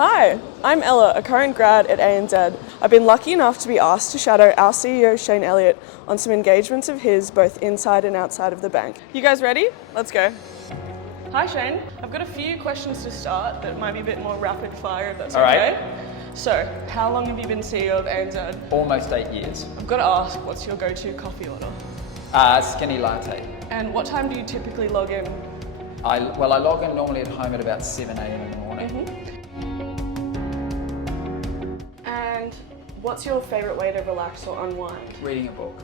Hi, I'm Ella, a current grad at ANZ. I've been lucky enough to be asked to shadow our CEO Shayne Elliott on some engagements of his both inside and outside of the bank. You guys ready? Let's go. Hi Shayne, I've got a few questions to start that might be a bit more rapid fire if that's okay. All right. So, how long have you been CEO of ANZ? Almost 8 years. I've got to ask, what's your go-to coffee order? Skinny latte. And what time do you typically log in? I log in normally at home at about 7 a.m. in the morning. And what's your favourite way to relax or unwind? Reading a book.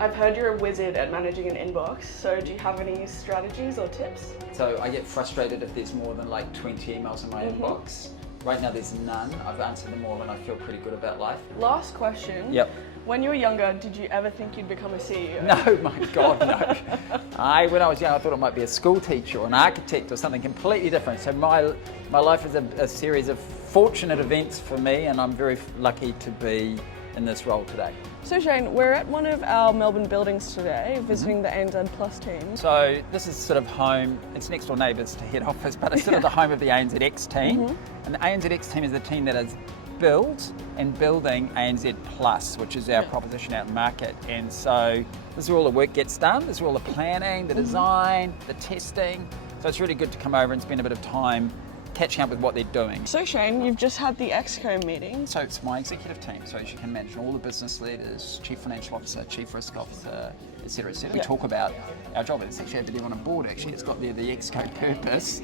I've heard you're a wizard at managing an inbox, so do you have any strategies or tips? So I get frustrated if there's more than like 20 emails in my inbox. Right now there's none. I've answered them all and I feel pretty good about life. Last question. Yep. When you were younger, did you ever think you'd become a CEO? No, my God, no. When I was young, I thought it might be a school teacher or an architect or something completely different. So my life is a series of fortunate events for me, and I'm very lucky to be in this role today. So Shayne, we're at one of our Melbourne buildings today, visiting the ANZ Plus team. So this is sort of home, it's next door neighbours to head office, but it's sort of the home of the ANZX team. And the ANZX team is the team that is built and building ANZ Plus, which is our proposition out in market. And so this is where all the work gets done. This is where all the planning, the design, the testing. So it's really good to come over and spend a bit of time catching up with what they're doing. So Shayne, you've just had the ExCo meeting. So it's my executive team. So as you can imagine, all the business leaders, chief financial officer, chief risk officer, et cetera, et cetera. We talk about our job. It's actually everything on a board, actually. It's got the ExCo purpose.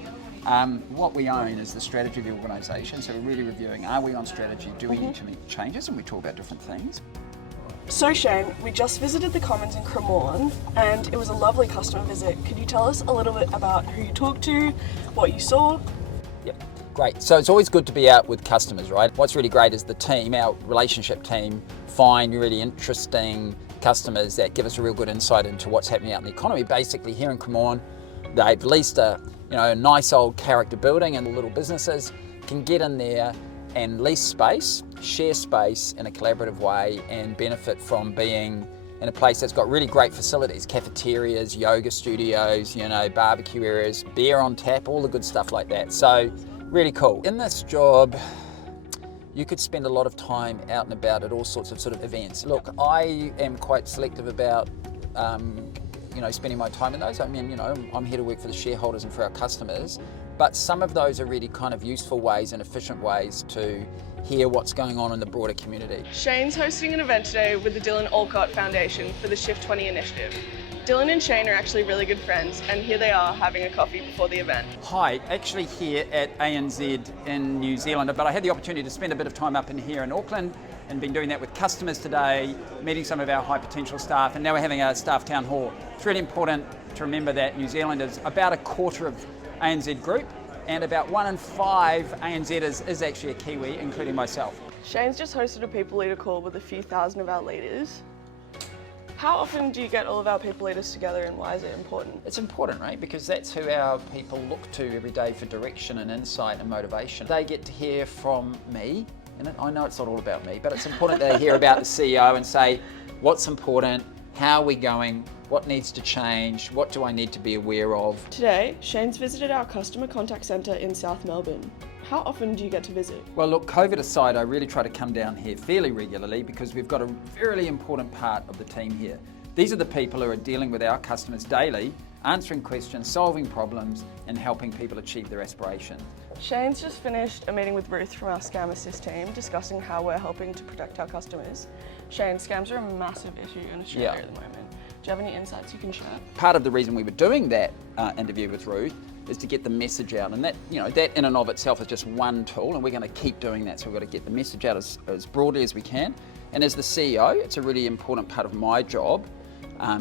What we own is the strategy of the organisation. So we're really reviewing, are we on strategy? Do we need to make changes? And we talk about different things. So Shayne, we just visited the Commons in Cremorne and it was a lovely customer visit. Could you tell us a little bit about who you talked to, what you saw? Yep, great. So it's always good to be out with customers, right? What's really great is the team, our relationship team, find really interesting customers that give us a real good insight into what's happening out in the economy. Basically here in Cremorne, they've leased a nice old character building, and the little businesses can get in there and lease space, share space in a collaborative way and benefit from being in a place that's got really great facilities, cafeterias, yoga studios, barbecue areas, beer on tap, all the good stuff like that. So really cool. In this job, you could spend a lot of time out and about at all sorts of sort of events. Look, I am quite selective about spending my time in those. I mean, I'm here to work for the shareholders and for our customers, but some of those are really kind of useful ways and efficient ways to hear what's going on in the broader community. Shayne's hosting an event today with the Dylan Alcott Foundation for the Shift 20 initiative. Dylan and Shayne are actually really good friends, and here they are having a coffee before the event. Hi, actually here at ANZ in New Zealand, but I had the opportunity to spend a bit of time up in here in Auckland and been doing that with customers today, meeting some of our high potential staff, and now we're having a staff town hall. It's really important to remember that New Zealand is about a quarter of ANZ Group, and about 1 in 5 ANZers is actually a Kiwi, including myself. Shayne's just hosted a people leader call with a few thousand of our leaders. How often do you get all of our people leaders together, and why is it important? It's important, right? Because that's who our people look to every day for direction and insight and motivation. They get to hear from me, and I know it's not all about me, but it's important they hear about the CEO and say, what's important, how are we going, what needs to change, what do I need to be aware of? Today, Shayne's visited our customer contact centre in South Melbourne. How often do you get to visit? Well, look, COVID aside, I really try to come down here fairly regularly because we've got a really important part of the team here. These are the people who are dealing with our customers daily, answering questions, solving problems, and helping people achieve their aspirations. Shayne's just finished a meeting with Ruth from our Scam Assist team discussing how we're helping to protect our customers. Shayne, scams are a massive issue in Australia at the moment. Do you have any insights you can share? Part of the reason we were doing that interview with Ruth is to get the message out, and that in and of itself is just one tool, and we're going to keep doing that. So we've got to get the message out as broadly as we can. And as the CEO, it's a really important part of my job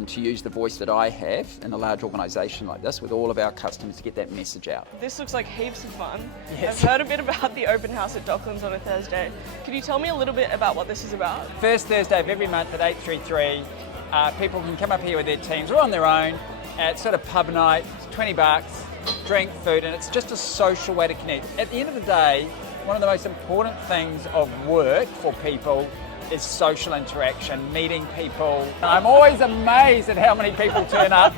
to use the voice that I have in a large organisation like this with all of our customers to get that message out. This looks like heaps of fun. Yes. I've heard a bit about the open house at Docklands on a Thursday. Can you tell me a little bit about what this is about? First Thursday of every month at 8:33, people can come up here with their teams or on their own. It's sort of pub night, it's $20, drink, food, and it's just a social way to connect. At the end of the day, one of the most important things of work for people is social interaction, meeting people. I'm always amazed at how many people turn up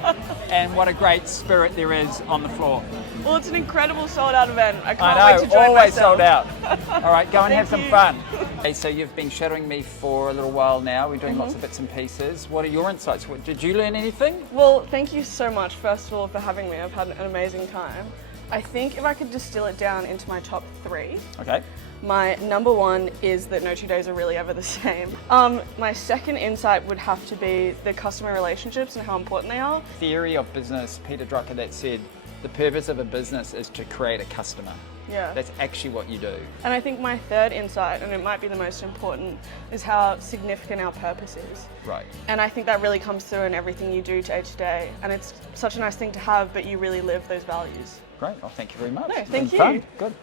and what a great spirit there is on the floor. Well, it's an incredible sold out event. I can't I wait know, to join always myself. sold out. All right, go and have some you. fun. Okay, so you've been shadowing me for a little while now. We're doing lots of bits and pieces. What are your insights? Did you learn anything? Well, thank you so much, first of all, for having me. I've had an amazing time. I think if I could distill it down into my top 3, Okay. my number 1 is that no 2 days are really ever the same. My second insight would have to be the customer relationships and how important they are. Theory of business, Peter Drucker, that said, the purpose of a business is to create a customer. Yeah. That's actually what you do. And I think my third insight, and it might be the most important, is how significant our purpose is. Right. And I think that really comes through in everything you do day to day. And it's such a nice thing to have, but you really live those values. Great. Well, thank you very much. No, It's thank been you. fun. Good.